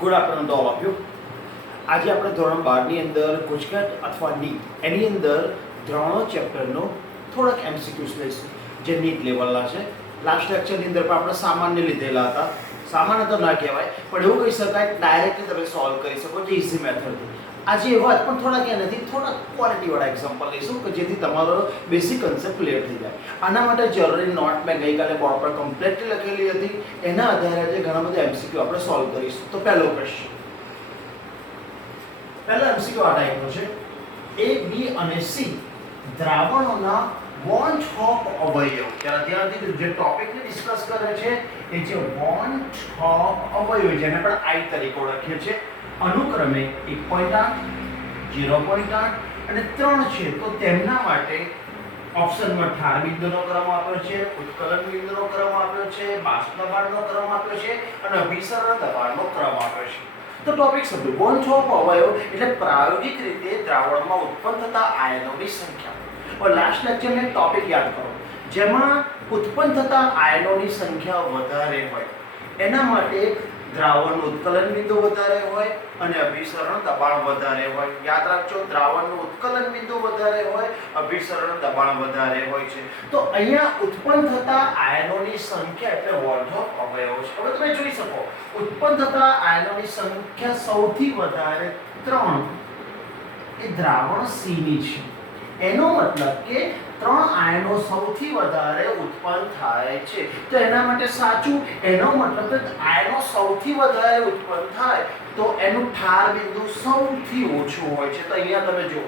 Good afternoon to all of you. આજે આપણે ધોરણ 12 ની અંદર ગુજકેટ અથવા નીટ એની અંદર ત્રણો ચેપ્ટરનો થોડાક એમસીક્યુઝ લઈશું જે નીટ લેવલના છે. લાસ્ટ લેક્ચરની અંદર પણ આપણે સામાન્ય લીધેલા હતા. સામાન્ય તો ના કહેવાય પણ એવું કહી શકાય ડાયરેક્ટલી તમે સોલ્વ કરી શકો જે ઇઝી મેથડથી. આજે એ વાત પણ થોડાક એનાથી થોડા ક્વોલિટીવાળા એક્ઝામ્પલ લઈશું કે જેથી તમારો બેસિક કન્સેપ્ટ ક્લિયર થઈ જાય. આના માટે જરૂરી નોટ મેં ગઈકાલે બોર્ડ પર કમ્પ્લીટલી લખેલી હતી. એના આધારે આજે ઘણા બધા એમસીક્યુ આપણે સોલ્વ કરીશું. તો પહેલો પ્રશ્ન, પહેલા એમસીક્યુ આ ટાઈપનો છે. એ, બી અને સી દ્રાવણોના વોન્ટ ઓફ અવયવ. ત્યારે ત્યાંથી જે ટોપિકને ડિસ્કસ કરે છે એ છે વોન્ટ ઓફ અવયવ, જેને પણ આઈ તરીકે ઓળખીએ છીએ. અનુક્રમે 1.8, 0.8 અને 3 છે. તો તેમના માટે ઓપ્શનમાં ઠાર બિંદુનો ક્રમ આપ્યો છે, ઉત્કલન બિંદુનો ક્રમ આપ્યો છે, બાષ્પ દબાણનો ક્રમ આપ્યો છે અને અભિસરણ દબાણનો ક્રમ આપ્યો છે. તો ટોપિક સમજો. વોન્ટ ઓફ અવયવ એટલે પ્રાયોગિક રીતે દ્રાવણમાં ઉત્પન્ન થતા આયનોની સંખ્યા. और लास्ट लेक्चर में टॉपिक याद करो જેમાં ઉત્પન્ન થતા આયનોની સંખ્યા વધારે હોય એના માટે દ્રાવણનું ઉત્કલન બિંદુ વધારે હોય અને અભિસરણ દબાણ વધારે હોય. યાદ રાખજો, દ્રાવણનું ઉત્કલન બિંદુ વધારે હોય, અભિસરણ દબાણ વધારે હોય છે. તો અહીંયા ઉત્પન્ન થતા આયનોની સંખ્યા એટલે વોન્ટ ઓફ અવયવ છે. હવે તમે જોઈ શકો ઉત્પન્ન થતા આયનોની સંખ્યા સૌથી વધારે 3 એ દ્રાવણ સી ની છે. એનો મતલબ કે 3 આયનો સૌથી વધારે ઉત્પન્ન થાય છે. તો એના માટે સાચું. એનો મતલબ કે આયનો સૌથી વધારે ઉત્પન્ન થાય તો એનું ઠાર બિંદુ સૌથી ઓછું હોય છે. તો અહીંયા તમે જો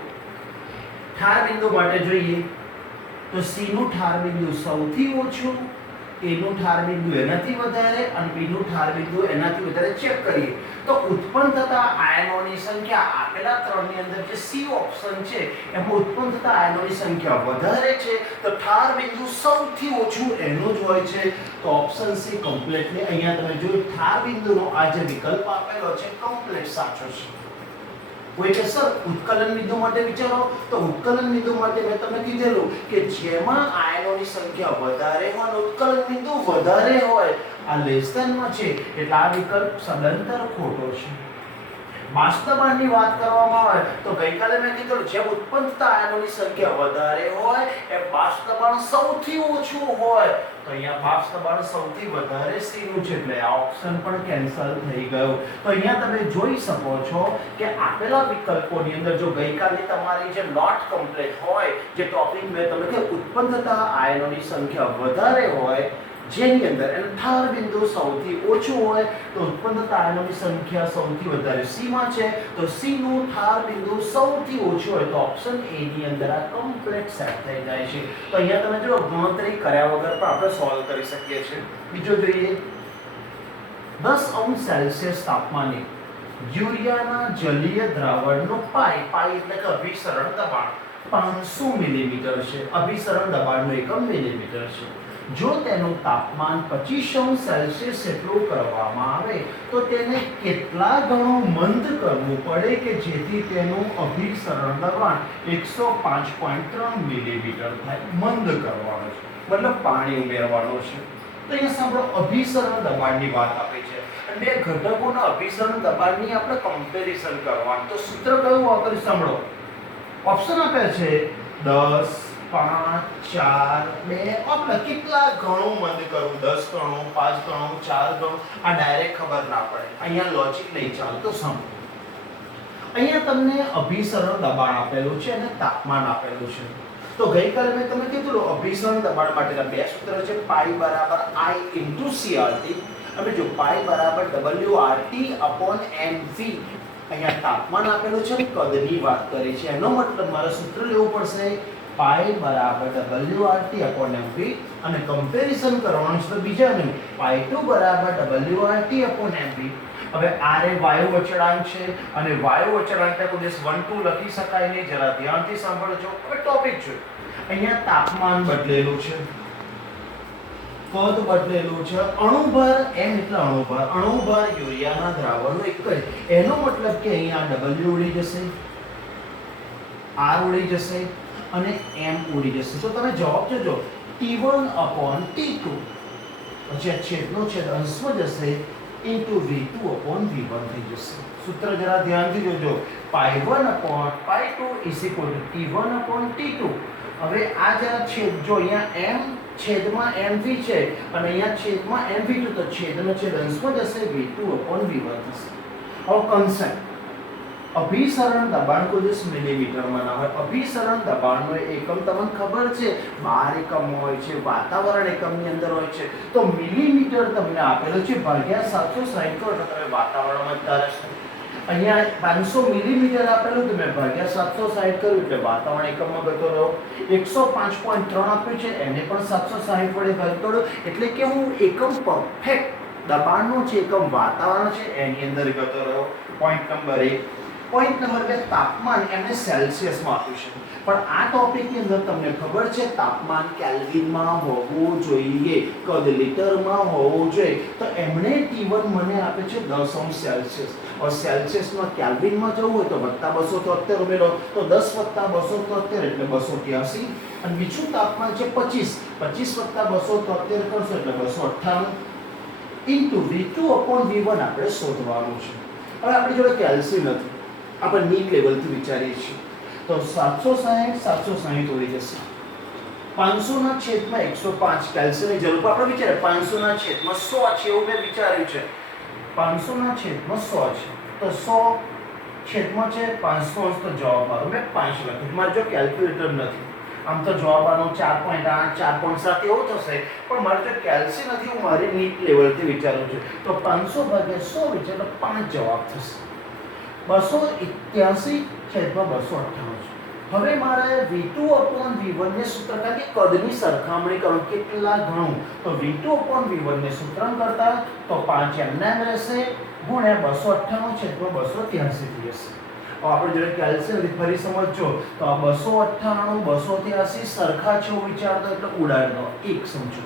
ઠાર બિંદુ માટે જોઈએ તો સી નું ઠાર બિંદુ સૌથી ઓછું, એ નું ઠાર બિંદુ એનાથી વધારે અને બી નું ઠાર બિંદુ એનાથી વધારે. ચેક કરીએ તો ઉત્પન્ન થતા આયનોની સંખ્યા આપેલા 3 ની અંદર જે સી ઓપ્શન છે એમાં ઉત્પન્ન થતા આયનોની સંખ્યા વધારે છે તો ઠાર બિંદુ સૌથી ઓછું એનું જ હોય છે. તો ઓપ્શન સી કમ્પ્લીટલી અહીંયા તમે જોયું ઠાર બિંદુનો આ જે વિકલ્પ આપેલો છે કમ્પ્લીટ સાચો છે. કોઈ કે સર ઉત્કલન બિંદુ માટે વિચારો તો ઉત્કલન બિંદુ માટે મેં તમને કીધેલું કે જેમાં આયનોની સંખ્યા વધારે હોય અને ઉત્કલન બિંદુ વધારે હોય આ લેસ ધેનમાં છે એટલે આ વિકલ્પ સદંતર ખોટો છે. બાષ્પ દબાણની વાત કરવામાં આવે તો ગઈકાલે મેં કીધું જેમ ઉત્પન્ન થતા આયનોની સંખ્યા વધારે હોય એ બાષ્પ દબાણ સૌથી ઓછું હોય. તો અહીંયા બાષ્પ દબાણ સૌથી વધારે સી નું છે એટલે આ ઓપ્શન પણ કેન્સલ થઈ ગયો. તો અહીંયા તમે જોઈ શકો છો કે આપેલા વિકલ્પોની અંદર જો ગઈકાલે તમારી જે નોટ કમ્પ્લીટ હોય જે ટોપિક મેં તમને કે ઉત્પન્ન થતા આયનોની સંખ્યા વધારે હોય જેની અંદર એનું ઠાર બિંદુ સૌથી ઓછું હોય તો ઉત્પન્ન થતા આયનોની સંખ્યા સૌથી વધારે સી માં છે તો સી નું ઠાર બિંદુ સૌથી ઓછું હોય તો ઓપ્શન એ ની અંદર આ કમ્પ્લીટ સેટ થઈ જાય છે. તો અહીંયા તમે જો ગણતરી કર્યા વગર પણ આપણે સોલ્વ કરી શકીએ છીએ. બીજો જોઈએ 10°C તાપમાને યુરિયાના જલીય દ્રાવણનું પાઈ એટલે કે અભિસરણ દબાણ 500 મિલીમીટર છે. અભિસરણ દબાણનું એકમ મિલીમીટર છે. જો તેનું તાપમાન 25°C જેટલું કરવામાં આવે તો તેને કેટલા ગણું મંદ કરવું પડે કે જેથી તેનું અભિસરણ દબાણ 105.3 મિલીમીટર થાય. મંદ કરવાનું છે મતલબ પાણી ઉમેરવાનું છે. તો અહીંયા સાંભળો અભિસરણ દબાણની વાત આપી છે અને બે ઘટકોના અભિસરણ દબાણની આપણે કમ્પેરિઝન કરવાનું. તો સૂત્ર કયું વાપરી સાંભળો. ઓપ્શન આપે છે 10, 5, 4, 2. આપણે કેટલા ગણું મંદ કરવું? 10 ગણું, 5 ગણું, 4 ગણું? આ ડાયરેક્ટ ખબર ના પડે. અહીંયા લોજિક નહીં ચાલતો. સાંભળો, અહીંયા તમને અભિસરણ દબાણ આપેલું છે અને તાપમાન આપેલું છે. તો ગઈકાલે મેં તમને કીધું અભિસરણ દબાણ માટેના બે સૂત્ર છે પાઈ બરાબર I * CRT. હવે જો પાઈ બરાબર WRT upon mv. અહીંયા તાપમાન આપેલું છે કદની વાત કરી છે એનો મતલબ મારે સૂત્ર લેવું પડશે પાઈ બરાબર WRT upon mv અને કમ્પેરિઝન કરવાનું છે તો બીજાનું પાઈ2 બરાબર WRT upon mv. હવે r એ વાયુ અચળાંક છે અને વાયુ અચળાંકને કોઈ દિવસ 1 2 લખી શકાય નહીં. જરા ધ્યાનથી સાંભળજો. હવે ટોપિક જોઈએ. અહીંયા તાપમાન બદલેલું છે, પદ બદલેલું છે, અણુભાર m એટલે અણુભાર યુરિયાના દ્રાવણનો એક જ. એનો મતલબ કે અહીંયા w ઉડી જશે, r ઉડી જશે અને m ઉડી જશે. તો તમે જવાબ જોજો T1 upon T2 પછી આ છેદનો છેદ અંશમાં જશે ઇન્ટુ V2 upon V1 થઈ જશે. સૂત્ર જરા ધ્યાનથી જોજો. pi1 upon pi2 is equal to T1 upon T2. હવે આ જરા છેદ જો અહીંયા m છેદમાં mv છે અને અહીંયા છેદમાં mv2 તો છેદનો છેદ અંશમાં જશે V2 upon V1 થશે. હવે કન્સેપ્ટ અભિસરણ દબાણ કોઈ દિવસ મિલીમીટરમાં ના હોય. અભિસરણ દબાણનો એકમ તમને ખબર છે, બાર એકમ હોય છે, વાતાવરણ એકમની અંદર હોય છે. તો મિલીમીટર તમને આપેલો છે ભાગ્યા 760 કરો તો તમે વાતાવરણમાં તારે છો. અહીંયા 500 મિલીમીટર આપેલું, તમે ભાગ્યા 760 કર્યું એટલે વાતાવરણ એકમમાં ગતો રહ્યો. 105.3 આપ્યું છે, એને પણ 760 વડે ભાગ કરો એટલે કે હું એકમ પરફેક્ટ દબાણનો છે, એકમ વાતાવરણ છે એની અંદર ગતો રહ્યો. Point number 1. પોઈન્ટ નંબર 2, તાપમાન એમને સેલ્સિયસમાં આપ્યું છે, પણ આ ટોપિકની અંદર તમને ખબર છે તાપમાન કેલ્વિનમાં હોવું જોઈએ, કદ લીટરમાં હોવું જોઈએ. તો એમણે T1 મને આપે છે 10 સેલ્સિયસ. और સેલ્સિયસમાં કેલ્વિનમાં જવું હોય તો +273 ઉમેરો તો 10 + 273 એટલે 283. અને બીજું તાપમાન છે 25 + 273 કરશો એટલે 298 ઇન્ટુ V2 upon V1 આપણે શોધવાનું છે. હવે આપણી જોડે કેલ્સી નથી, આપણે નીટ લેવલથી વિચારીએ છીએ તો 760 ઉડી જશે. 500 ના છેદમાં 105 કેલ્સીની જરૂર આપણે વિચારે 500 ના છેદમાં 100 છે એવું મેં વિચાર્યું છે. 500 ના છેદમાં 100 છે તો 100 છેદમાં છે 500 તો જવાબ મારો મેં 5 લખ્યું. મારે જો કેલ્ક્યુલેટર નથી, આમ તો જવાબ આનો 4.8 4.7 એવો થશે, પણ મારે જો કેલ્સી નથી, હું મારી નીટ લેવલથી વિચારું છું તો 500 ભાગ્યા 100 વિચારો 5 જવાબ થશે. 281 છેદમાં 298 છે. હવે મારે V2 upon V1 ને સૂત્ર કારણ કે કદની સરખામણી કરું કેટલા ગણું તો V2 upon V1 ને સૂત્ર કરતા તો 5 એમના એમ રહેશે ગુણ્યા 298 છેદમાં 283 થઈ જશે. હવે આપણે જોડે કેલ્સી ફરી સમજો તો આ 298 283 સરખા છે એવું વિચારતો એટલે ઉડાડી દો, એક સમજો.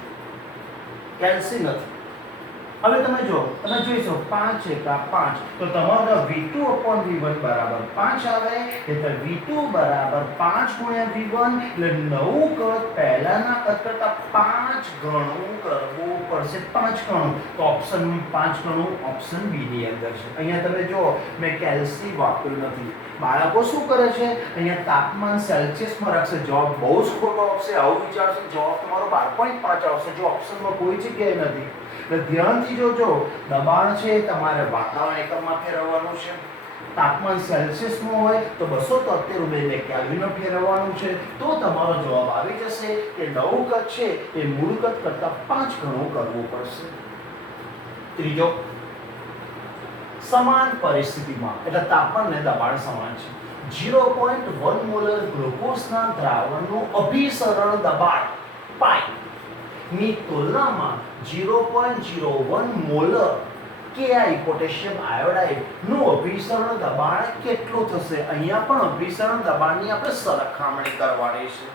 કેલ્સી નથી. હવે તમે જોઈ શકો 5 એકા 5 તો તમારો V2 upon V1 બરાબર 5 આવે એટલે V2 બરાબર 5 ગુણ્યા V1 એટલે નવું કદ પહેલાના કદ કરતા 5 ગણું કરવું પડશે. 5 ગણું તો ઓપ્શન 5 ગણું ઓપ્શન બી ની અંદર છે. અહીંયા તમે જો મેં કેલ્સી વાપર્યું નથી. બાળકો શું કરે છે અહીંયા તાપમાન સેલ્સિયસમાં રાખશે, જવાબ બહુ જ ખોટો આવશે. આવું વિચારશે જવાબ તમારો 12.5 આવશે જો ઓપ્શનમાં કોઈ જગ્યાએ નથી. એટલે ધ્યાનથી જોજો, દબાણ છે તમારે વાતાવરણ એકમમાં ફેરવવાનું છે. તાપમાન સેલ્સિયસમાં હોય તો 273 ઉમેરીને કેલ્વિનમાં ફેરવવાનું છે તો તમારો જવાબ આવી જશે કે નવું કદ છે એ મૂળ કદ કરતાં 5 ગણું કરવું પડશે. ત્રીજો, સમાન પરિસ્થિતિમાં એટલે તાપમાન અને દબાણ સમાન છે. 0.1 મોલર ગ્લુકોઝના દ્રાવણનું અભિસરણ દબાણ પાઈ ની તુલનામાં 0.01 મોલર Ki પોટેશિયમ આયોડાઇડ નું અભિસરણ દબાણ કેટલું થશે? અહીંયા પણ અભિસરણ દબાણની આપણે સરખામણી કરવાની છે.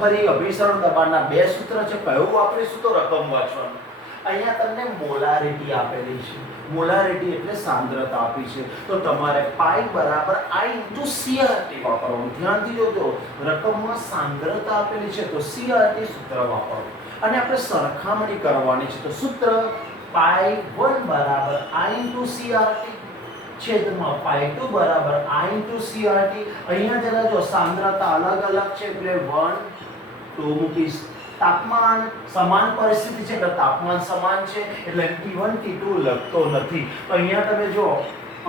ફરી અભિસરણ દબાણના બે સૂત્ર છે, કયું વાપરીશું તો રકમ વાંચવાનું. અહીંયા તમને મોલારિટી આપેલી છે. મોલારિટી એટલે સાંદ્રતા આપી છે તો તમારે પાઈ બરાબર I * CRT વાપરવાનું. ધ્યાનથી જોજો, રકમમાં સાંદ્રતા આપેલી છે તો CRT સૂત્ર વાપરવું અને આપણે સરખામણી કરવાની છે તો સૂત્ર pi1 બરાબર I * CRT છેદમાં pi2 બરાબર I * CRT. અહીંયા જરા જો સાંદ્રતા અલગ અલગ છે એટલે 1 2 મૂકીશ. તાપમાન સમાન પરિસ્થિતિ છે એટલે તાપમાન સમાન છે એટલે T1 T2 લખતો નથી. અહીંયા તમે જો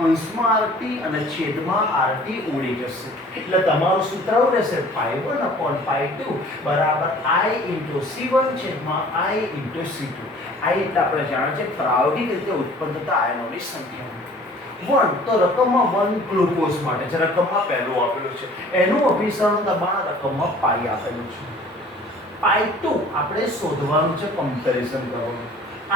અંશમાં RT અને છેદમાં RT ઉડી જશે એટલે તમારું સૂત્ર એવું રહેશે pi1 upon pi2 બરાબર I * C1 છેદમાં I * C2. I એટલે આપણે જાણીએ છીએ પ્રાયોગિક રીતે ઉત્પન્ન થતા આયનોની સંખ્યા. 1 તો રકમમાં 1 ગ્લુકોઝ માટે છે, રકમમાં પહેલું આપેલું છે. એનું અભિસરણ દબાણ રકમમાં પાઈ આપેલું છે. pi2 આપણે શોધવાનું છે, કમ્પેરિઝન કરવાનું.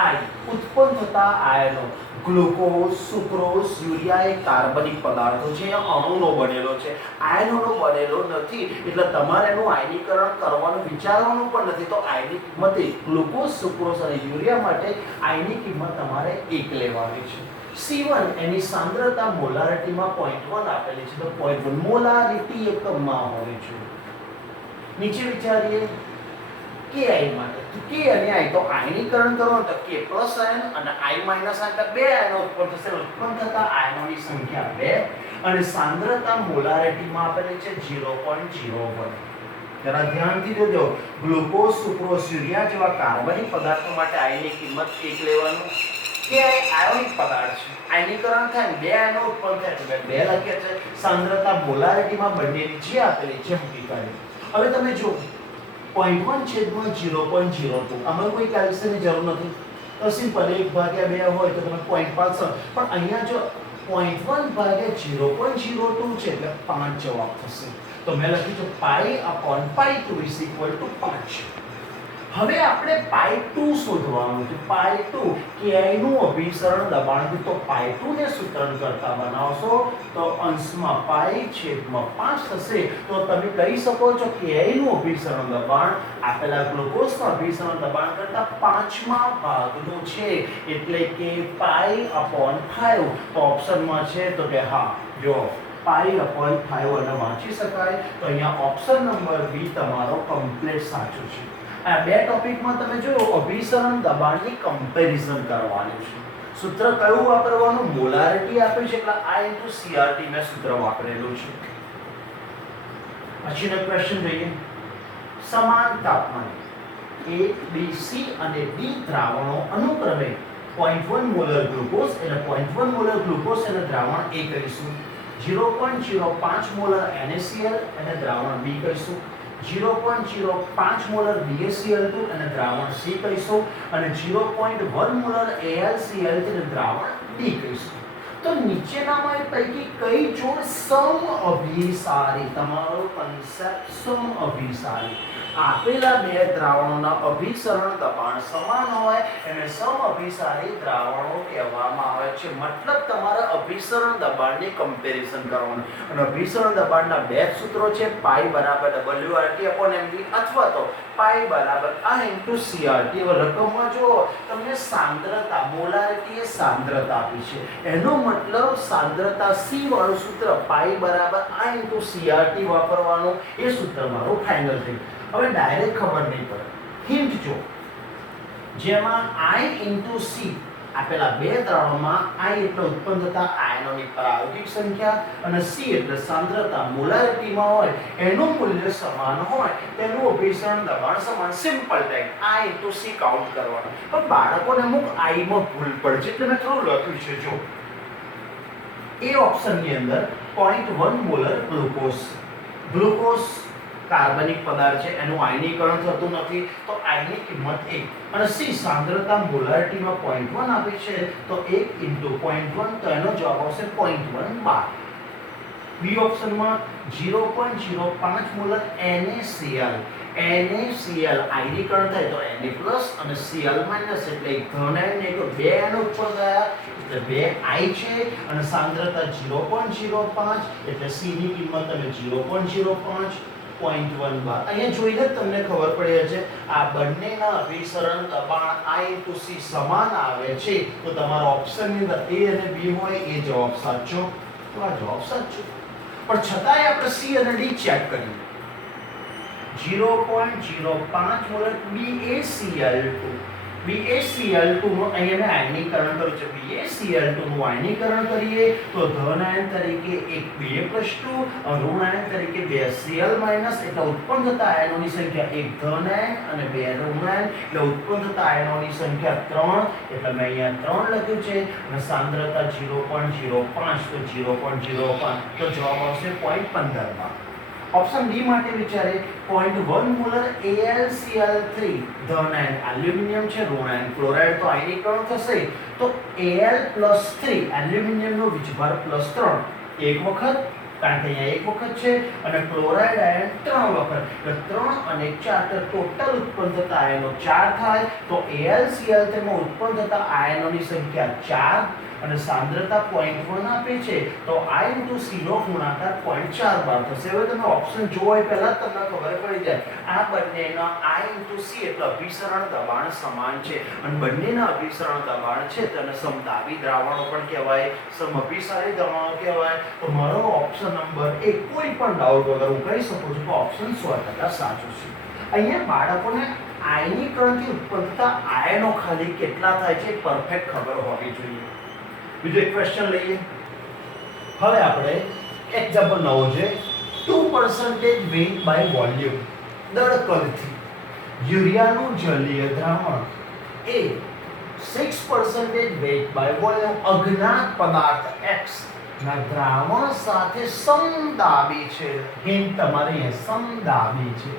I ઉત્પન્ન થતા આયનો ગ્લુકોઝ, સુક્રોઝ, યુરિયા એ કાર્બનિક પદાર્થો છે, અણુનો બનેલો છે, આયનોનો બનેલો નથી એટલે તમારે એનું આયનીકરણ કરવાનું વિચારવાનું પણ નથી. તો આયની કિંમત ગ્લુકોઝ, સુક્રોઝ અને યુરિયા માટે આયની કિંમત તમારે 1 લેવાની છે. C1 એની સાંદ્રતા મોલારિટીમાં 0.1 આપેલી છે તો 0.1 મોલારિટી એકમમાં હોવી જોઈએ. નીચે વિચારીએ Ki માટે તો કે અને i તો આયનીકરણ કરો તો k પ્લસ આયન અને i માઈનસ આયન એટલે બે આયનો ઉત્પન્ન થશે. ઉત્પન્ન થતા આયનોની સંખ્યા 2 અને સાંદ્રતા મોલારિટીમાં આપેલી છે 0.01. જરા ધ્યાનથી જોજો. ગ્લુકોઝ, સુક્રોઝ, યુરિયા જેવા કાર્બનિક પદાર્થો માટે i ની કિંમત 1 લેવાનું. કે આયોનિક પદાર્થ છે, આયનીકરણ થાય બે આયનો ઉત્પન્ન થાય એટલે 2 લખીએ છે. સાંદ્રતા મોલારિટીમાં બંનેની જે આપેલી છે મૂકી કાઢી. હવે તમે જો 0.1/0.02 આમાં કોઈ કેલ્ક્યુલેશનની જરૂર નથી. તો સિમ્પલ 1/2 હોય તો તમે 0.5, પણ અહીંયા જો 0.1/0.02 છે એટલે 5 જવાબ થશે. તો મેં લખ્યું છે pi/2 = 5. હવે આપણે pi2 શોધવાનું છે. pi2 કે નું અભિસરણ દબાણ છે, તો pi2 ને સૂત્રણ કરતા બનાવશો તો અંશમાં pi/5 થશે. તો તમે કહી શકો છો કે નું અભિસરણ દબાણ આપેલા ગ્લુકોઝનું અભિસરણ દબાણ કરતા 5મા ભાગનું છે, એટલે કે pi/5. તો ઓપ્શનમાં છે તો કે હા જો pi/5 અને વાંચી શકાય. તો અહીંયા ઓપ્શન નંબર બી તમારો કમ્પ્લીટ સાચો છે. આ બે ટોપિકમાં તમે જોયો અભિસરણ દબાણની કમ્પેરિઝન કરવાની છે. સૂત્ર કયું વાપરવાનું? મોલારિટી આપી છે એટલે I * CRT મેં સૂત્ર વાપરેલું છે. પછીનો ક્વેશ્ચન જોઈએ. સમાન તાપમાને A, B, C અને D દ્રાવણો અનુક્રમે 0.1 મોલર ગ્લુકોઝ એટલે 0.1 મોલર ગ્લુકોઝ અને દ્રાવણ A કહીશું, 0.05 મોલર NaCl અને દ્રાવણ B કહીશું, 0.05 મોલર BaCl2 અને દ્રાવણ C કહીશું અને 0.1 મોલર AlCl3 અને દ્રાવણ D કહીશું. તો નીચેનામાં પૈકી કઈ જોડ સમઅભિસારી? તમારો કન્સેપ્ટ સમઅભિસારી. આપેલા બે દ્રાવણોના અભિસરણ દબાણ સમાન હોય એને સમઅભિસારી દ્રાવણો કહેવામાં આવે છે. મતલબ તમારે અભિસરણ દબાણની કમ્પેરિઝન કરવાનું. અને અભિસરણ દબાણના બે સૂત્રો છે, પાઈ બરાબર WRT/mv અથવા તો પાઈ બરાબર I * CRT. રકમમાં જો તમને સાંદ્રતા મોલારિટી એ સાંદ્રતા આપી છે, એનો મતલબ સાંદ્રતા C વાળું સૂત્ર પાઈ બરાબર I * CRT વાપરવાનું. એ સૂત્ર મારું ફાઇનલ થયું. હવે ડાયરેક્ટ ખબર નહીં પડે. હિન્ટ જો, જેમાં I * C આપેલા બે દ્રાવણોમાં I એટલે ઉત્પન્ન થતા આયનોની પ્રાયોગિક સંખ્યા અને C એટલે સાંદ્રતા મોલારિટીમાં હોય એનું મૂલ્ય સમાન હોય તેનું અભિસરણ દબાણ સમાન. Simple type I * C count કરવાનું. પણ બાળકોને અમુક I માં ભૂલ પડે છે એટલે મેં થોડું લખ્યું છે. જો એ ઓપ્શનની અંદર 0.1 મોલર ગ્લુકોઝ કાર્બનિક પદાર્થ છે, એનું આયનીકરણ થતું નથી તો I ની કિંમત 1 અને C સાંદ્રતા મોલારિટીમાં 0.1 આપી છે તો 1 * 0.1 તો એનો જવાબ આવશે 0.1 બાર. બી ઓપ્શનમાં 0.05 મોલર NaCl આયનીકરણ થાય તો Na+ અને Cl- એટલે એક ધન આયન એક બે આયન ઉત્પન્ન થયા એટલે 2I છે અને સાંદ્રતા 0.05 એટલે C ની કિંમત તમે 0.05 0.1 બાર. અહીંયા જોઈને જ તમને ખબર પડી છે આ બંનેના અભિસરણ દબાણ I * C સમાન આવે છે. તો તમારા ઓપ્શનની અંદર A અને B હોય એ જવાબ સાચો. તો આ જવાબ સાચો. પણ છતાંય આપણે C અને D ચેક કરીએ. 0.05 મોલર BaCl2 નું અહીંયા મેં આયનીકરણ કર્યું છે. BaCl2 નું આયનીકરણ કરીએ તો ધન આયન તરીકે એક Ba+2 ઋણ આયન તરીકે 2Cl- એટલે ઉત્પન્ન થતા આયનોની સંખ્યા એક ધન આયન અને બે ઋણ આયન એટલે ઉત્પન્ન થતા આયનોની સંખ્યા 3 એટલે મેં અહીંયા 3 લખ્યું છે અને સાંદ્રતા 0.05 તો 0.05 તો જવાબ આવશે 0.15 માં. ઓપ્શન ડી માટે વિચારે 0.1 મોલર AlCl3 ધન આયન એલ્યુમિનિયમ છે, ઋણ આયન ક્લોરાઇડ તો આયનીકરણ થશે તો Al+3 એલ્યુમિનિયમનો વીજભાર +3 એક વખત, કારણ કે અહીંયા એક વખત છે અને ક્લોરાઇડ આયન 3 વખત એટલે 3 અને 4 તો ટોટલ ઉત્પન્ન થતા આયનો 4 થાય તો AlCl3 માં ઉત્પન્ન થતા આયનોની સંખ્યા 4 અને સાંદ્રતા 0.1 આપે છે તો I * C નો ગુણાકાર 0.4 બાર થશે. હવે તમે ઓપ્શન જોવો એ પહેલા તમને ખબર પડી જાય આ બંનેના I * C એટલે અભિસરણ દબાણ સમાન છે અને બંનેના અભિસરણ દબાણ છે તેને સમતાપી દ્રાવણો પણ કહેવાય, સમઅભિસારી દ્રાવણો કહેવાય. તો મારો ઓપ્શન નંબર 1 કોઈ પણ ડાઉટ વગર હું કહી શકું છું કે ઓપ્શન 100% સાચો છે. અહીંયા બાળકોને આયનીકરણથી ઉત્પન્ન થતા આયનો ખાલી કેટલા થાય છે પરફેક્ટ ખબર હોવી જોઈએ. બીજો એક ક્વેશ્ચન લઈએ. હવે આપણે એક્ઝામ્પલ નવો છે 2% weight by volume દળ કદથી યુરિયાનું જલીય દ્રાવણ એ 6% weight by volume અજ્ઞાત પદાર્થ X ના દ્રાવણ સાથે સમદાબી છે. હિન્ટ તમારે અહીંયા સમદાબી છે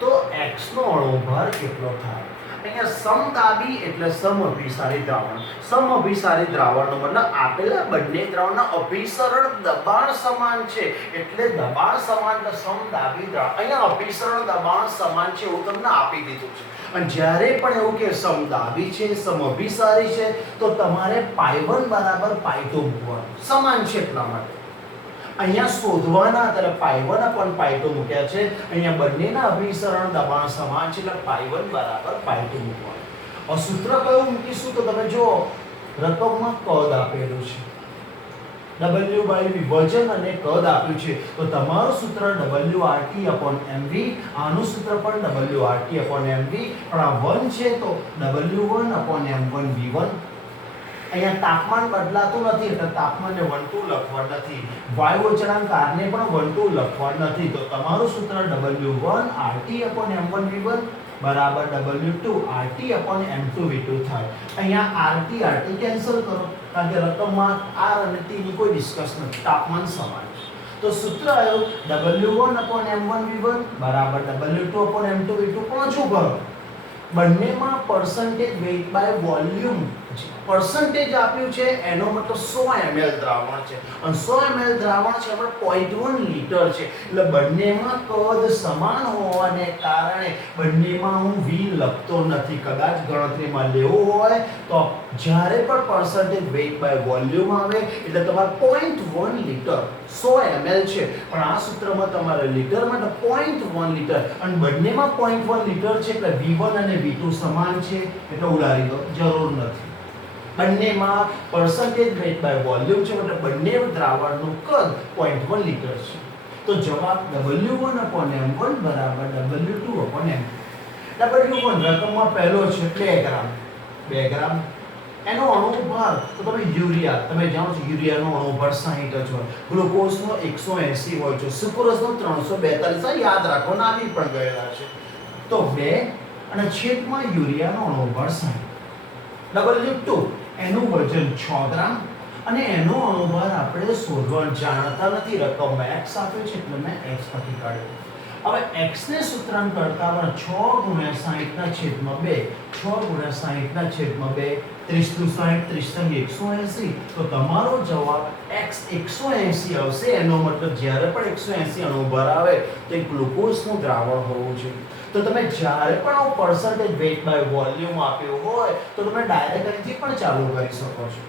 તો X નો અણુભાર કેટલો થાય? અહીંયા સમદાબી એટલે સમઅભિસારી દ્રાવણ. સમઅભિસારી દ્રાવણનો મતલબ આપેલા બંને દ્રાવણના અભિસરણ દબાણ સમાન છે એટલે દબાણ સમાન એટલે સમદાબી દ્રાવણ. અહીંયા અભિસરણ દબાણ સમાન છે એવું તમને આપી દીધું છે. અને જ્યારે પણ એવું કે સમદાબી છે સમઅભિસારી છે તો તમારે પાઈ1 બરાબર પાઈ2 મૂકવાનું સમાન છે એટલા માટે. અહીંયા શોધવાના એટલે પાઈ1 upon પાઈ2 મૂક્યા છે. અહીંયા બંનેના અભિસરણ દબાણ સમાન છે એટલે પાઈ1 બરાબર પાઈ2 મૂકવાનું. હવે સૂત્ર કયું મૂકીશું તો તમે જો રકમમાં કદ આપેલું છે W by V વજન અને કદ આપ્યું છે તો તમારું સૂત્ર WRT upon MV. આનું સૂત્ર પણ WRT upon MV પણ આ 1 છે તો W1 upon M1 V1. અહીંયા તાપમાન બદલાતું નથી એટલે તાપમાનને 1 2 લખવા નથી. વાયુ અચળાંક R ને પણ 1 2 લખવા નથી તો તમારું સૂત્ર W1 RT upon M1 V1 બરાબર W2 RT upon M2 V2 થાય. અહીંયા RT કેન્સલ કરો કારણ કે રકમમાં R અને T ની કોઈ ડિસ્કસ નથી, તાપમાન સમાન છે. તો સૂત્ર આવ્યું W1 upon M1 V1 બરાબર W2 upon M2 V2. પાછું કરો બંનેમાં percentage weight by volume percentage આપ્યું છે એનો મતલબ 100 ml દ્રાવણ છે અને 100 ml દ્રાવણ છે આપણે 0.1 લિટર છે એટલે બંનેમાં કદ સમાન હોવાને કારણે બંનેમાં હું V લખતો નથી. કદાચ ગણતરીમાં લેવું હોય તો જ્યારે પણ percentage weight by volume આવે એટલે તમારે 0.1 લિટર 100 ml છે પણ આ સૂત્રમાં તમારે લિટર માટે 0.1 લિટર અને બંનેમાં 0.1 લિટર છે એટલે V1 અને V2 સમાન છે એટલે ઉડાડી દો, જરૂર નથી. બંનેમાં percentage weight by volume છે એટલે બંને દ્રાવણનું કદ 0.1 લિટર છે તો જવાબ W1 upon M1 બરાબર W2 upon M2. W1 રકમમાં પહેલો છે 2 ગ્રામ 2 ગ્રામ. એનો અણુભાર તો તમે યુરિયા તમે જાણો છો યુરિયાનો અણુભાર 60 જ હોય, ગ્લુકોઝનો 180 હોય છે, સુક્રોઝનો 342. યાદ રાખો નાની પણ ગયેલા છે તો 2 અને છેદમાં યુરિયાનો અણુભાર 60. W2 એનું વજન 6 ગ્રામ અને એનો અણુભાર આપણે શોધવાનું જાણતા નથી. રકમમાં x આપ્યો છે એટલે મેં x લખી કાઢ્યો. હવે x ને સૂત્રાંત કરતા આપણે 6 ગુણ્યા 60 ના છેદમાં 2 6 ગુણ્યા 60 ના છેદમાં 2 30 નું 60 30 નું 180 તો તમારો જવાબ x 180 આવશે. એનો મતલબ જ્યારે પણ 180 અણુભાર આવે તો એ ગ્લુકોઝનું દ્રાવણ હોવું જોઈએ. તો તમે જ્યારે પણ આવું percentage weight by volume આપ્યું હોય તો તમે ડાયરેક્ટ અહીંથી પણ ચાલુ કરી શકો છો.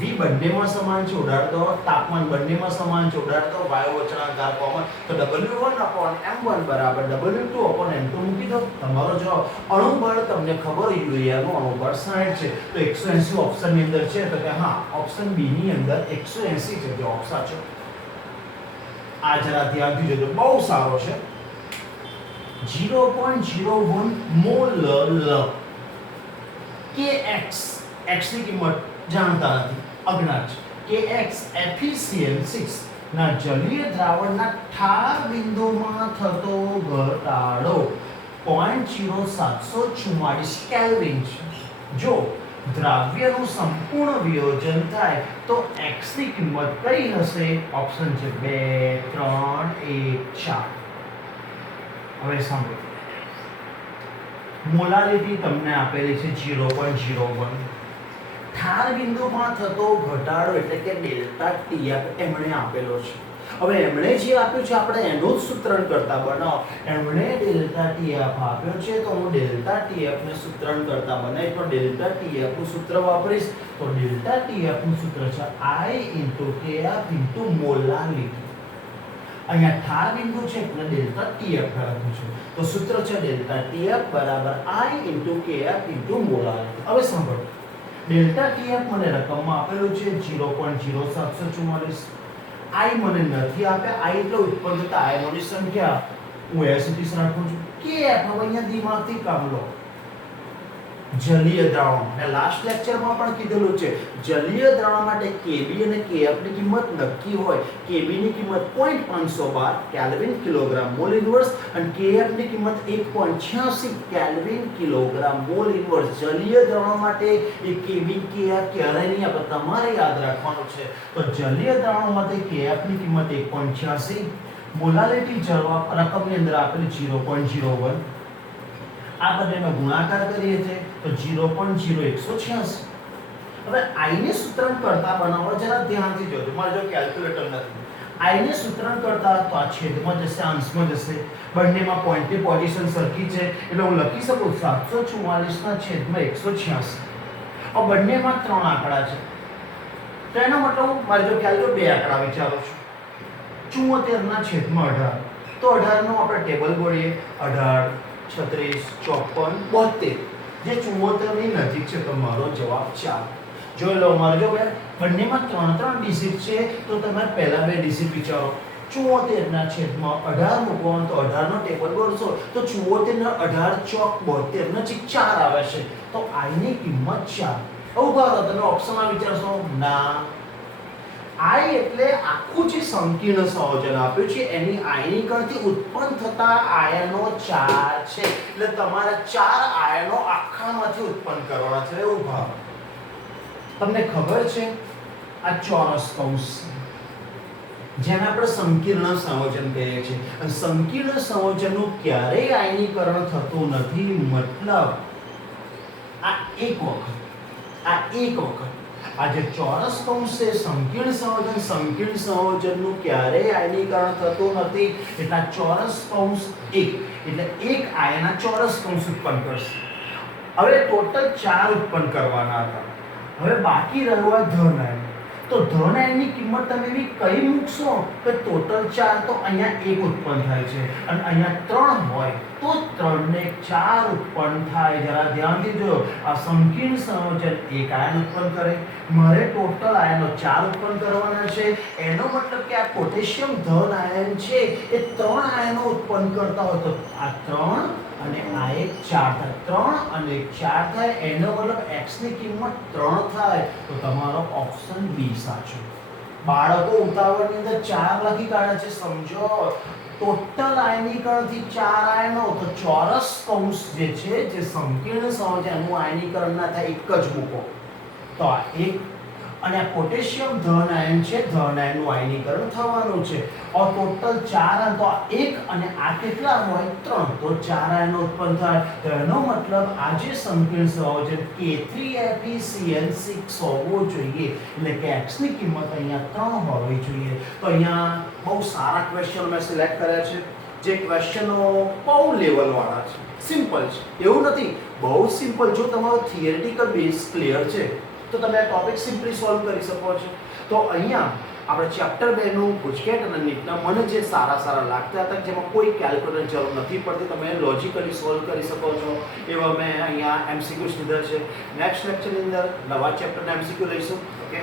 V બંનેમાં સમાન છે ઉડાડ દો, તાપમાન બંનેમાં સમાન છે ઉડાડ દો, વાયુ અચળાંક R કોમન તો W1 upon M1 બરાબર W2 upon M2 મૂકી દો. તમારો જવાબ અણુબળ તમને ખબર યુરિયાનું અણુબળ 60 છે તો 180 ઓપ્શનની અંદર છે તો કે હા ઓપ્શન B ની અંદર 180 છે જવાબ સાચો. આ જરા ધ્યાનથી જોજો, બહુ સારો છે. 0.01 મોલર kx x ની કિંમત જાણતા નથી, અજ્ઞાત છે. kx FeCl6 ના જલીય દ્રાવણના ઠાર બિંદુમાં થતો ઘટાડો 0.0744 કેલ્વિન છે. જો દ્રાવ્યનું સંપૂર્ણ વિયોજન થાય તો x ની કિંમત કઈ હશે? ઓપ્શન છે 2 3 1 4. હવે સાંભળો, મોલારિટી તમને આપેલી છે 0.01. ઠાર બિંદુમાં થતો ઘટાડો એટલે કે ડેલ્ટા ટીએફ એમણે આપેલો છે. હવે એમણે જે આપ્યું છે આપણે એનું જ સૂત્રણ કરતા બનાવો. એમણે ડેલ્ટા ટીએફ આપ્યો છે તો હું ડેલ્ટા ટીએફ ને સૂત્રણ કરતા બનાવીશ તો ડેલ્ટા ટીએફ નું સૂત્ર વાપરીશ તો ડેલ્ટા ટીએફ નું સૂત્ર છે I * kF * મોલારિટી. અહીંયા ઠાર બિંદુ છે એટલે ડેલ્ટા ટીએફ લખ્યું છે તો સૂત્ર છે ડેલ્ટા ટીએફ બરાબર I * kF * મોલારિટી. હવે સાંભળો, ડેલ્ટા ટીએફ મને રકમમાં આપેલું છે 0.0744. I મને નથી આપ્યા. I એટલે ઉત્પન્ન થતા આયનોની સંખ્યા હું એસિટીસ રાખું છું KF હવે અહીંયા દિમાગથી કામ લો. જલીય દ્રાવણ ને લાસ્ટ લેક્ચરમાં પણ કીધેલું છે જલીય દ્રાવણ માટે Kb અને Kf ની કિંમત નક્કી હોય. Kb ની કિંમત 0.512 કેલ્વિન કિલોગ્રામ મોલ ઇન્વર્સ અને Kf ની કિંમત 1.86 કેલ્વિન કિલોગ્રામ મોલ ઇન્વર્સ. જલીય દ્રાવણ માટે એ Kb Kf ક્યારે નહીં આપણે તમારે યાદ રાખવાનું છે. તો જલીય દ્રાવણ માટે Kf ની કિંમત 1.86, મોલાલિટી જવાબ રકમની અંદર આપેલી 0.01. આ બંનેનો ગુણાકાર કરીએ છીએ તો 0.0186. હવે I ને સૂત્રણ કરતા બનાવો જરા ધ્યાનથી જોજો. મારે જો કેલ્ક્યુલેટર નથી. I ને સૂત્રણ કરતા તો આ છેદમાં જશે, અંશમાં જશે. બંનેમાં પોઈન્ટની પોઝિશન સરખી છે એટલે હું લખી શકું 744 ના છેદમાં 186. આ બંનેમાં 3 આંકડા છે તો એનો મતલબ મારે જો કેલ્ક્યુલેટર બે આંકડા વિચારો છું. 74 ના છેદમાં 18 તો 18 નો આપણે ટેબલ ગોળીએ 18 36 54 72 જે 74 ની નજીક છે તો મારો જવાબ 4. જોઈ લો મારો જો બંનેમાં 3 ડિજિટ છે તો તમે પહેલા બે ડિજિટ વિચારો. 74 ના છેદમાં 18 મૂકવાનું તો 18 નો ટેબલ ગોળશો તો 74 ને 18 ચોક 72 નજીક 4 આવે છે તો I ની કિંમત 4. હવે બરાબર તમે ઓપ્શનમાં વિચારશો ના I એટલે આખું જે સંકીર્ણ સંયોજન આપ્યું છે એની આયનીકરણથી ઉત્પન્ન થતા આયનો 4 છે એટલે તમારે 4 આયનો આખામાંથી ઉત્પન્ન કરવાના છે. એવું ભાવ તમને ખબર છે આ ચોરસ કૌંસ જેને આપણે સંકીર્ણ સંયોજન કહીએ છીએ અને સંકીર્ણ સંયોજનનું ક્યારેય આયનીકરણ થતું નથી. મતલબ આ એક વખત આ જે ચોરસ કૌંસ છે સંકીર્ણ સંયોજનનું ક્યારેય આયનીકરણ થતું નથી એટલે આ ચોરસ કૌંસ એટલે એક આયન આ ચોરસ કૌંસ ઉત્પન્ન કરશે. હવે ટોટલ 4 ઉત્પન્ન કરવાના હતા. હવે બાકી રહ્યો આ ધન આયન. તો ધન આયનની કિંમત તમે એવી કઈ મૂકશો કે ટોટલ 4 તો અહીંયા 1 ઉત્પન્ન થાય છે અને અહીંયા 3 હોય તો 3 ને 4 ઉત્પન્ન થાય. જરા ધ્યાનથી જોજો આ સંકીર્ણ સંયોજન એક આયન ઉત્પન્ન કરે. મારે ટોટલ આયનો 4 ઉત્પન્ન કરવાના છે. એનો મતલબ કે આ પોટેશિયમ ધન આયન છે એ 3 આયનો ઉત્પન્ન કરતા હોય તો આ 3 અને આ એક 4 થાય. 3 અને 4 થાય એનો મતલબ x ની કિંમત 3 થાય તો તમારો ઓપ્શન બી સાચો. બાળકો ઉતાવળની અંદર 4 લખી કાઢે છે. સમજો ટોટલ આયનીકરણથી 4 આયનો તો ચોરસ કૌંસ જે છે જે સંકીર્ણ સંયોજનનું આયનીકરણ ના થાય એક જ મૂકો તો આ એક અને આ પોટેશિયમ ધન આયન છે ધન આયનનું આયનીકરણ થવાનું છે. और टोटल 4 તો આ 1 અને આ કેટલા હોય 3 તો 4 આયનો ઉત્પન્ન થાય. તો એનો મતલબ આ જે સંકીર્ણ સંયોજન K3FeCN6 હોવો જોઈએ એટલે કે x ની કિંમત અહીંયા 3 હોવી જોઈએ. તો અહીંયા બહુ સારા ક્વેશ્ચન મેં સિલેક્ટ કર્યા છે જે ક્વેશ્ચનો બહુ લેવલ વાળા છે. સિમ્પલ છે એવું નથી બહુ સિમ્પલ. જો તમારો થિયરિટિકલ બેઝ ક્લિયર છે તો તમે આ ટોપિક સિમ્પલી સોલ્વ કરી શકો છો. તો અહીંયા આપણે ચેપ્ટર 2 નું ગુજકેટ અને નીટના મને જે સારા લાગતા હતા જેમાં કોઈ કેલ્ક્યુલેટર જરૂર નથી પડતી તમે લોજિકલી સોલ્વ કરી શકો છો એવા મેં અહીંયા MCQs લીધા છે. નેક્સ્ટ લેક્ચરની અંદર નવા ચેપ્ટરના MCQ લઈશું. ઓકે.